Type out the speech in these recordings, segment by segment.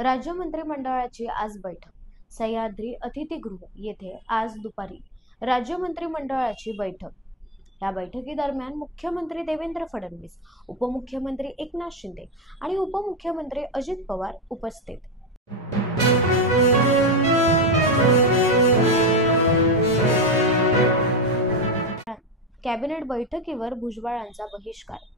राज्य मंत्रिमंडळाची आज बैठक सह्याद्री अतिथीगृह येथे आज दुपारी राज्य मंत्रिमंडळाची बैठक। या बैठकीदरम्यान मुख्यमंत्री देवेंद्र फडणवीस, उपमुख्यमंत्री एकनाथ शिंदे आणि उपमुख्यमंत्री अजित पवार उपस्थित। कॅबिनेट बैठकीवर भुजबळांचा बहिष्कार।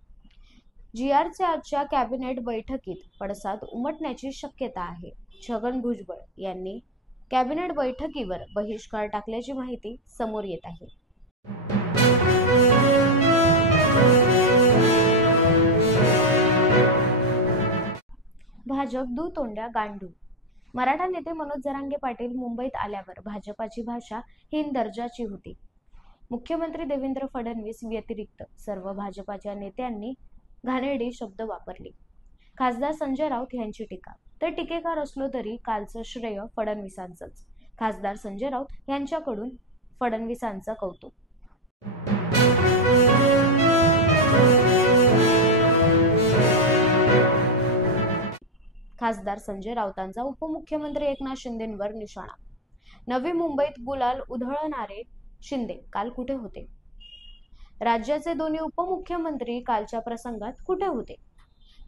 जी.आरच्या आजच्या कॅबिनेट बैठकीत पडसाद उमटण्याची शक्यता आहे। छगन भुजबळ यांनी कॅबिनेट बैठकीवर बहिष्कार टाकल्याची माहिती समोर येत आहे। भाजप दुतोंड्या गांडूळ। मराठा नेते मनोज जरांगे पाटील मुंबईत आल्यावर भाजपाची भाषा हीन दर्जाची होती। मुख्यमंत्री देवेंद्र फडणवीस व्यतिरिक्त सर्व भाजपाच्या नेत्यांनी घाणेरडी शब्द वापरले। खासदार संजय राऊत यांची टीका। तर टीकेकार असलो तरी कालचं श्रेय फडणवीसांचंच। खासदार संजय राऊत यांच्याकडून फडणवीसांचं कौतुक। खासदार संजय राऊतांचा उपमुख्यमंत्री एकनाथ शिंदेंवर निशाणा। नवी मुंबईत गुलाल उधळणारे शिंदे काल कुठे होते? राज्याचे दोन्ही उपमुख्यमंत्री कालच्या प्रसंगात कुठे होते?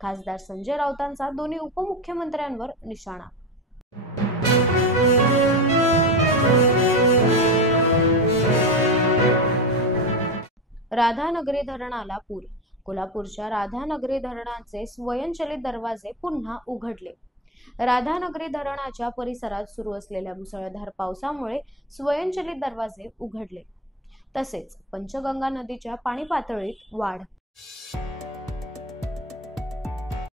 खासदार संजय राऊतांचा दोन्ही उपमुख्यमंत्र्यांवर निशाणा। राधानगरी धरणाला पूर। कोल्हापूरच्या राधानगरी धरणाचे स्वयंचलित दरवाजे पुन्हा उघडले। राधानगरी धरणाच्या परिसरात सुरू असलेल्या मुसळधार पावसामुळे स्वयंचलित दरवाजे उघडले। तसेच पंचगंगा नदीच्या पाणी पातळीत वाढ।